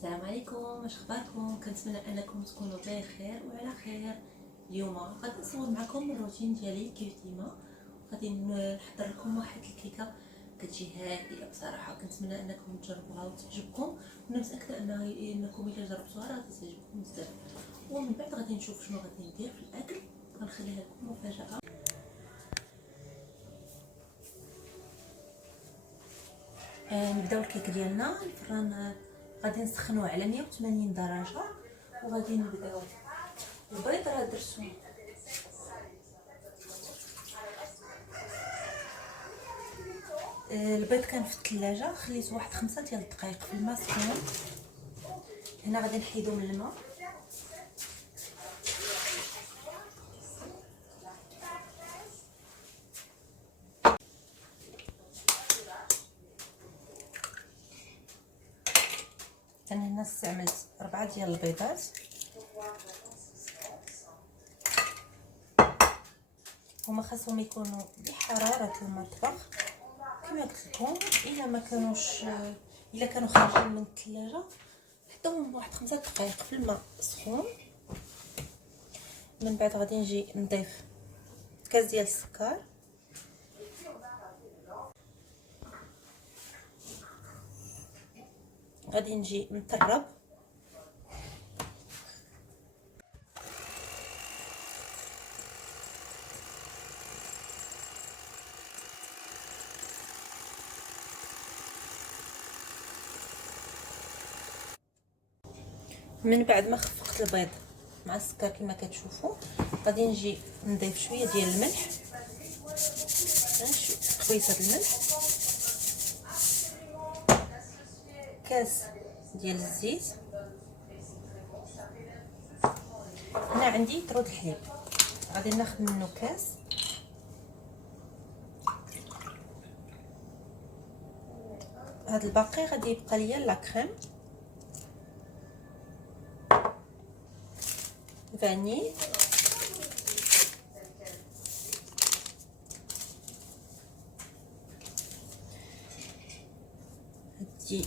السلام عليكم، واش اخباركم؟ كنتمنى انكم تكونوا بخير وعلى خير. اليوم غادي نصور معكم الروتين ديالي كيف ديما. غادي نحضر لكم واحد الكيكه كتجي هادئه بصراحه، كنتمنى انكم تجربوها وتعجبكم، وانا متاكده انكم الا جربتوها راه غتعجبكم بزاف. ومن بعد غادي نشوف شنو غادي ندير في الاكل، غنخليها لكم مفاجاه. نبداو الكيك ديالنا. الفران غادي نسخنوه على 180 درجه، وغادي نبداو البيض. راه درتو البيض كان في الثلاجه، خليته واحد 5 ديال الدقائق في الماء سخون. هنا غادي نحيدو من الماء. انا هنا استعملت 4 ديال البيضات. هما خاصهم يكونوا بحراره المطبخ كما قلت لكم. الا كانوا خارجين من الثلاجه، حطوهم واحد 5 دقائق في الماء سخون. من بعد غادي نجي نضيف كاس ديال السكر، غادي نجي نطرب من بعد ما خفقت البيض مع السكر كما كتشوفوا. غادي نجي نضيف شويه ديال الملح، قبيصه الملح، كاس ديال الزيت. هنا عندي طرود الحليب، غادي ناخذ منه كاس. هذا الباقي غادي يبقى ليا لا كريم فاني.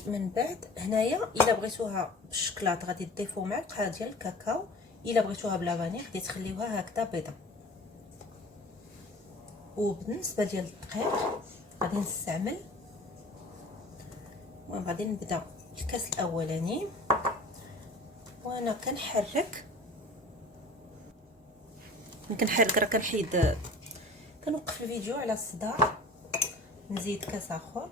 من بعد هنايا الا بغيتوها بالشكلاط غادي تضيفوا معلقه ديال الكاكاو، الا بغيتوها بلا فاني غادي تخليوها هكذا بيضه. وبالنسبه ديال الدقيق غادي نستعمل، المهم غادي نبدا الكاس الاولاني وانا كنحرك راه كنحيد، كنوقف الفيديو على الصداع. نزيد كاس اخر،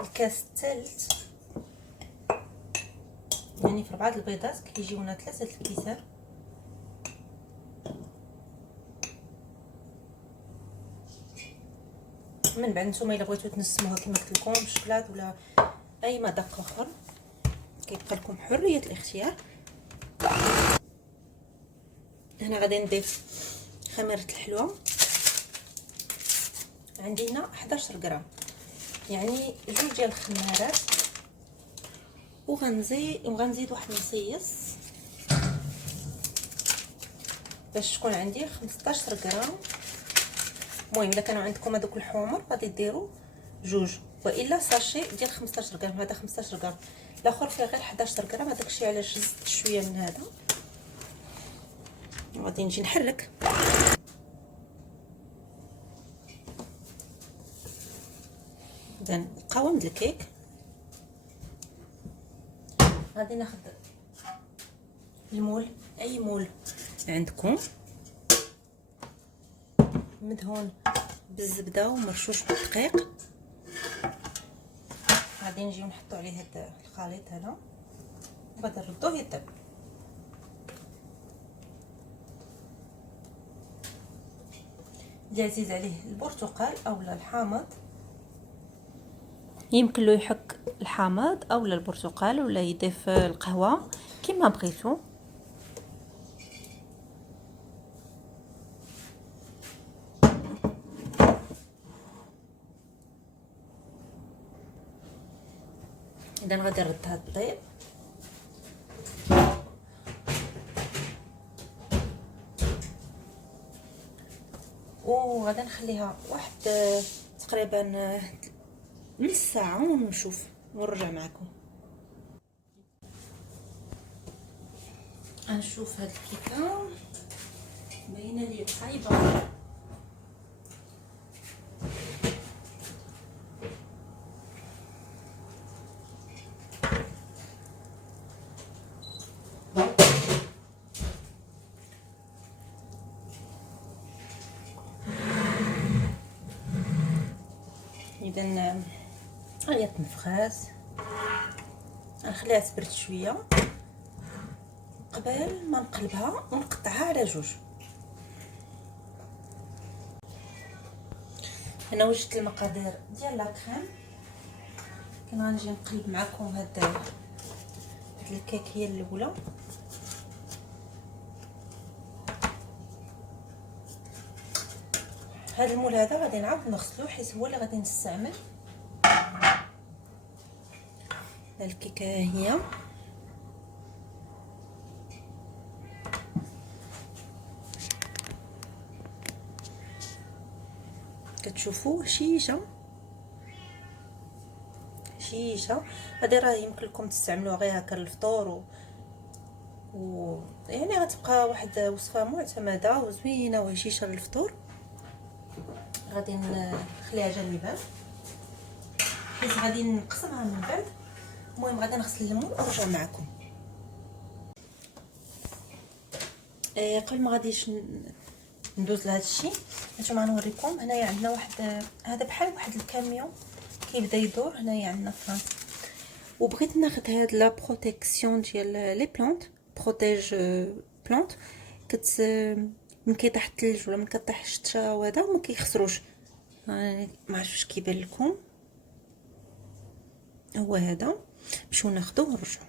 الكاس الثالث. يعني في 4 البيضات كيجيونا 3 الكيسان. من بعد نتوما الا بغيتو تنسموها كما قلت لكم بالشكلاط ولا اي مذاق اخر كيبقى لكم حريه الاختيار. هنا غادي نضيف خميره الحلوى، عندي هنا 11 غرام، يعني 2 ديال الخمارات. وغنزيد واحد نصيص باش تكون عندي 15 غرام. المهم الا كانوا عندكم هذوك الحمر غادي ديروا 2، والا ساشي ديال 15 غرام. هذا 15 غرام، الاخر فيه غير 11 غرام. هذاك الشيء علاش زدت شويه من هذا. غادي نجي نحرك. اذا قوام ديال الكيك غادي ناخذ المول، اي مول عندكم، مدهون بالزبده ومرشوش بالدقيق. غادي نجيو نحطوا عليه هذا الخليط هذا وغادي نردوه يطيب. اللي عزيز عليه البرتقال اولا الحامض يمكن له يحك الحامض اولا البرتقال، ولا يضيف القهوه كما بغيتو. اذا غادي نردها طيب. وغادي نخليها واحد تقريبا نص ساعه ونشوف ونرجع معكم. نشوف هاد الكيكه باينه لي صايبه. اذا هي تنفخات، نخليها تبرد شويه قبل ما نقلبها ونقطعها على جوج. انا وجدت المقادير ديال لاكريم، كنا غنجي نقلب معكم هاد الكيك هي الاولى. هاد المول هذا غادي نعاود نغسلوه حيت هو اللي غادي نستعمل. الكيكه هي كتشوفوا شيشه هذه راه يمكن لكم تستعملوها غير هكا للفطور يعني غتبقى واحد وصفه معتمده وزوينه وهشيشه للفطور. غادي نخليها جانبا حيت غادي نقسمها من بعد. المهم غادي نغسل الليمون ونرجع معكم. قبل ما غاديش ندوز لهذا الشيء نتوما نوريكم. هنايا عندنا واحد، هذا بحال واحد الكاميون كيبدا يدور هنايا عندنا في فرنسا، وبغيت ناخذ هاد لا بروتيكسيون ديال لي بلانت، بروتيج بلانت من كيطيح الثلج ولا من كطيح الشتا وهذا ما كيخسروش. ما عرفتش واش كيبان لكم، هو هذا. نمشيو ناخذوه ونرجعو.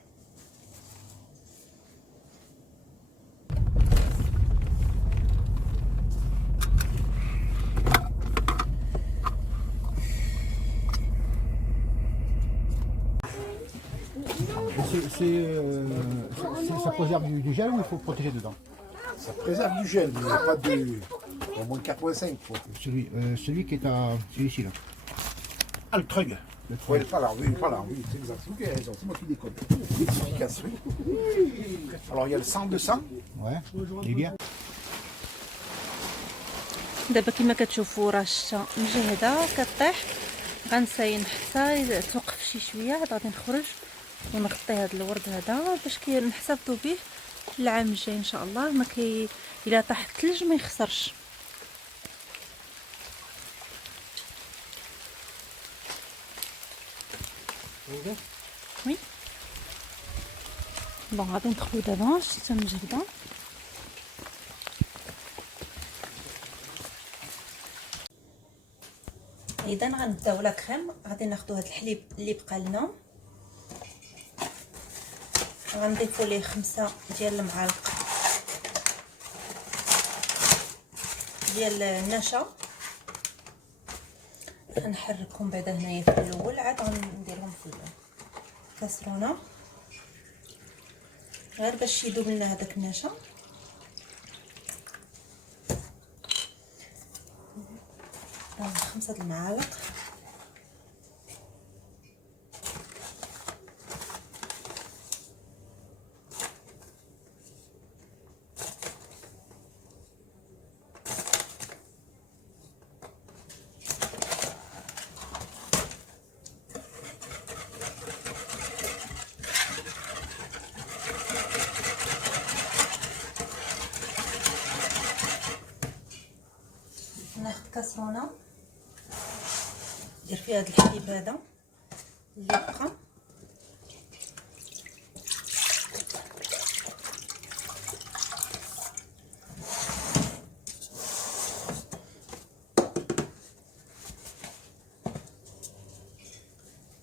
Ça préserve du gel ou il faut protéger dedans? Ça préserve du gel, mais pas de. Au moins 85 quoi. Celui qui est à. Celui-ci là. Ah, le trug. Oui, pas là, oui, c'est exact. C'est vous qui avez raison, c'est moi qui déconne. Efficace, oui. Alors il y a le sang de sang. Ouais, les biens. دابا كما كتشوفوا راه الشتا مجهده كطيح. غنساين حتى توقف شي شويه، عاد غادي نخرج ونغطي هذا الورد هذا باش نحتفظوا به العام الجاي ان شاء الله. ما الا طاح الثلج ما يخسرش. وي بون غادي ندخلو دابا الشتا مجهده. اذا غنبداو لا كريم. غادي ناخذوا هذا الحليب اللي بقى لنا، غنضيفوا ليه 5 ديال المعالق ديال النشا. غنحركهم بعدا هنايا في الاول، عاد غنديرهم في الكاسرونه غير باش يذوب لنا هذاك النشا. راه 5 المعالق. ناخذ كاسرونه ندير فيها هذا الحليب هذا اللي بقى،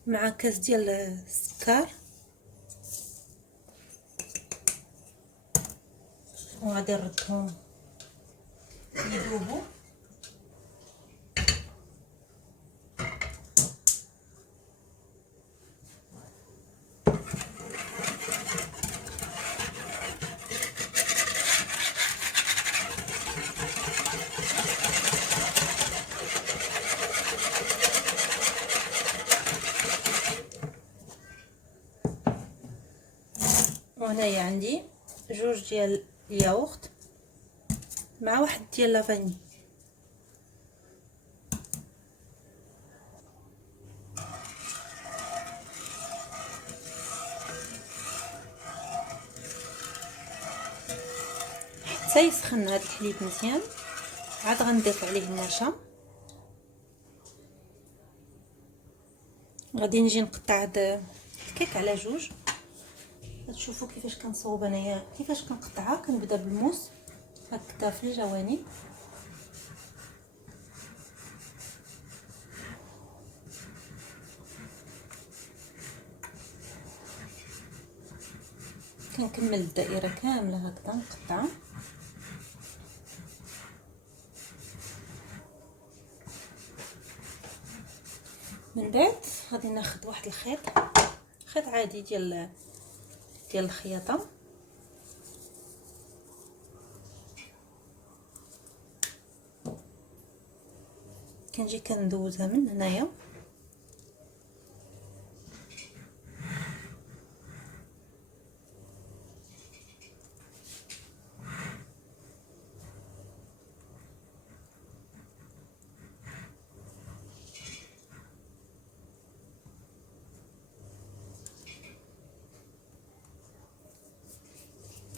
مع كاس ديال السكر، وغادي نردهم يذوبوا. وهنايا عندي 2 ديال الياغورت مع 1 ديال لافاني. حتى يسخن هذا الحليب مزيان عاد غنضيف عليه النشا. غادي نجي نقطع هذا الكيك على 2. تشوفوا كيفاش كنصوب انايا، كيفاش كنقطعها. كنبدا بالموس هكذا في الجوانب، كنكمل الدائره كامله هكذا نقطعها. من بعد غادي ناخذ واحد الخيط عادي ديال الخياطه، كنجي كندوزها من هنايا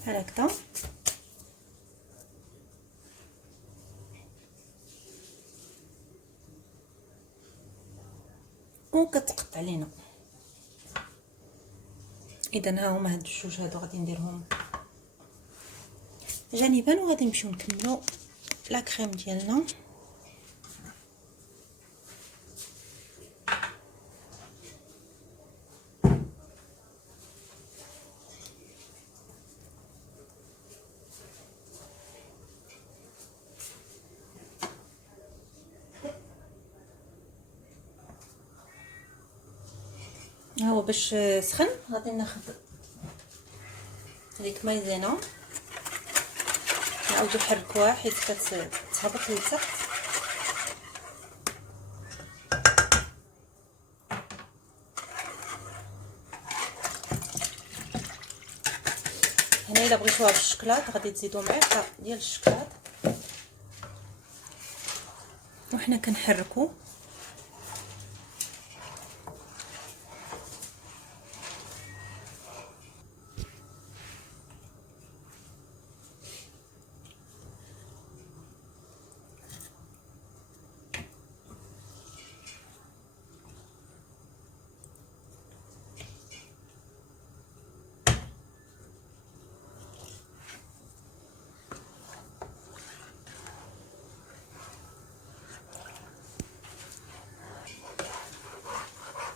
بحال هكذا. وكتقطع لينا. اذا ها هما هاد 2 هادو غادي نديرهم جانبا، وغادي نمشيو نكملو لا كريم ديالنا. ها هو باش سخن غادي ناخذ هذيك مايزينا نعاودو نحركوها حيت كتهبط لتحت. هنا الا بغيتوها بالشكلاط غادي تزيدوا معلقه ديال الشكلاط، وحنا كنحركو.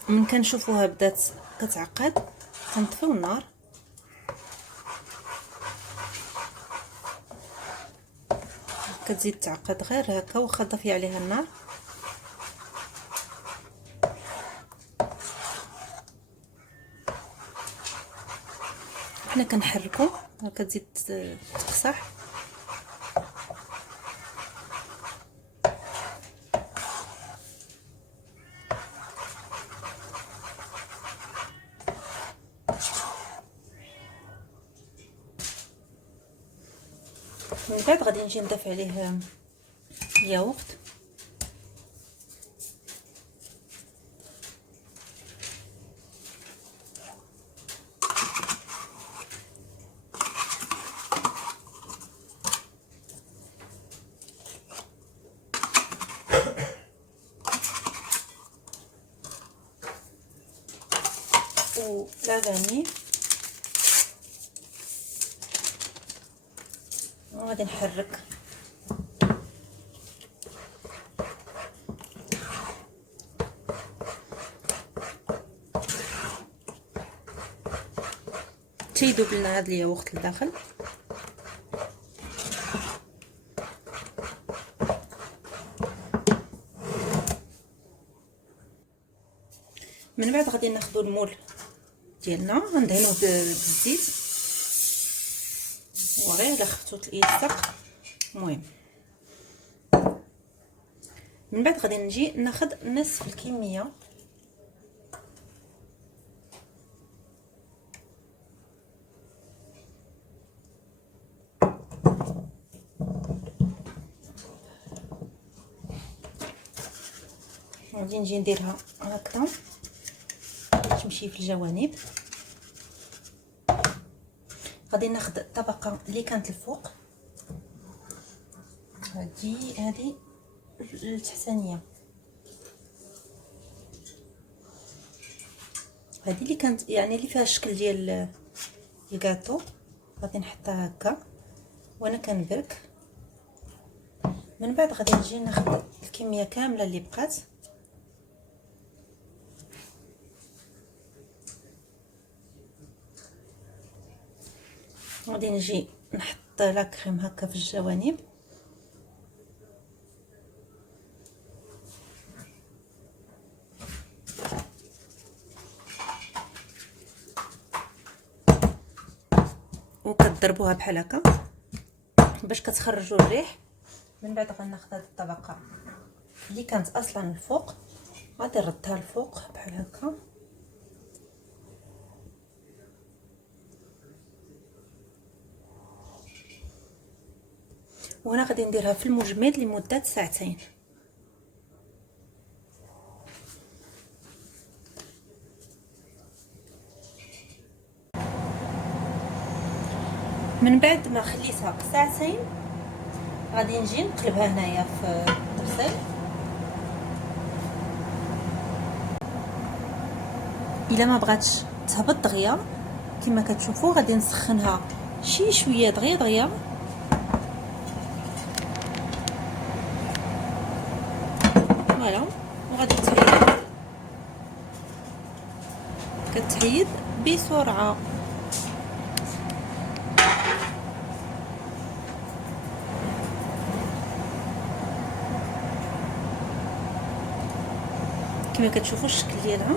من كنشوفوها بدات كتعقد كنطفيو النار. كتزيد تعقد غير هكا واخا ضافي عليها النار. حنا كنحركو كتزيد تقصح. من بعد غادي نجي نضيف عليه الياغورت. ولافاني وغادي نحرك. تيذوب لنا هذا الياغورت لداخل. من بعد غادي ناخذ المول ديالنا غندهنوه بالزيت، وغير الا خفتو يلصق. المهم من بعد غادي نجي ناخذ نصف الكميه غادي نجي نديرها هكذا تمشي في الجوانب. غادي ناخذ الطبقه اللي كانت الفوق، هذه التحتانيه، هذه اللي كانت يعني اللي فيها الشكل ديال الكاطو، غادي نحطها هكا وانا كنبرك. من بعد غادي نجي ناخذ الكميه كامله اللي بقات، غادي نجي نحط لا كريم هكا في الجوانب. وكتضربوها بحال هكا باش كتخرجوا الريح. من بعد غناخذ هذه الطبقه اللي كانت اصلا الفوق، غادي نردها الفوق بحال هكا، وهنا غادي نديرها في المجمد لمده ساعتين. من بعد ما خليتها ساعتين غادي نجي نقلبها هنايا في الطبسيل. الا ما بغاتش تهبط دغيا كما كتشوفوا غادي نسخنها شي شويه دغيا فوالا، وغادي كتحيد بسرعه. كما كتشوفوا الشكل ديالها.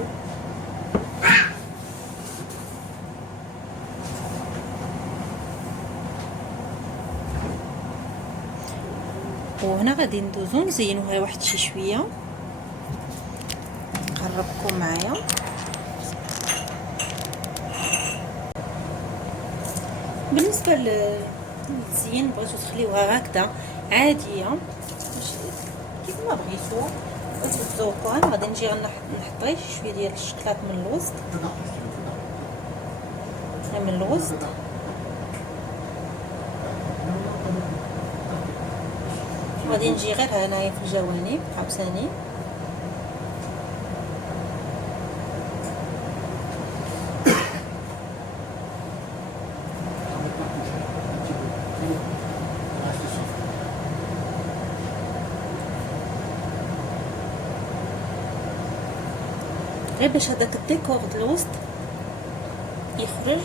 وهنا غادي ندوزو نزينوها واحد شي شويه. قربكم معايا. بالنسبه للتزيين بغيتو تخليوها هكذا عاديه كيف ما بغيتو الزوقان. غادي نجي نحط غير شويه ديال الشكلاط من الوسط، من الوسط غادي نجي غير هنايا في الجوانب عاوتاني. غير باش هذاك الديكور د الوسط يخرج،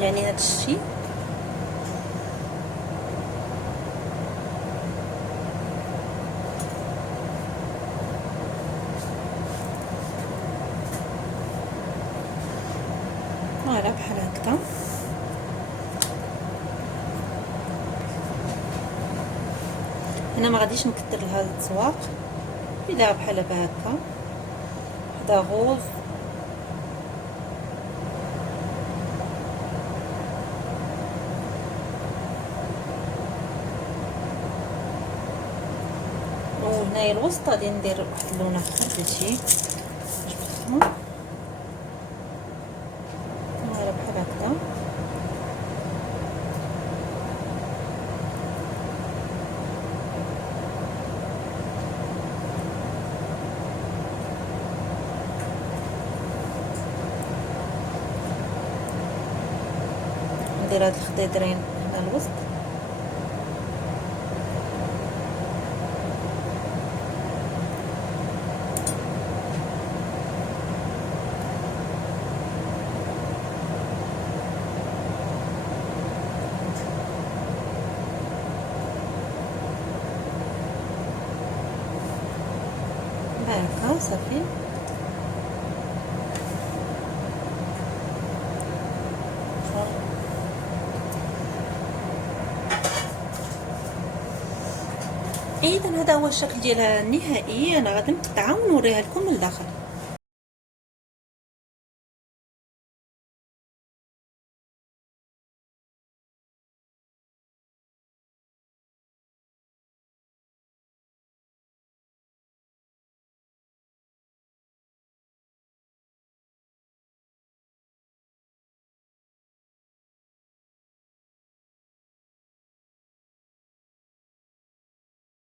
يعني هذا الشيء فوالا بحال هكذا. هنا ما غاديش نكثر لها الزواق، الا بحال هكا هذا غوز وهنايا الوسط غادي ندير واحد اللون اخر هادشي باش تفهموا. فوالا بحال هكذا. ندير هاد الخضيضرين هنا الوسط. هكا صافي. اذا هذا هو الشكل ديالها النهائي. انا غادي نقطعها ونوريها لكم من الداخل.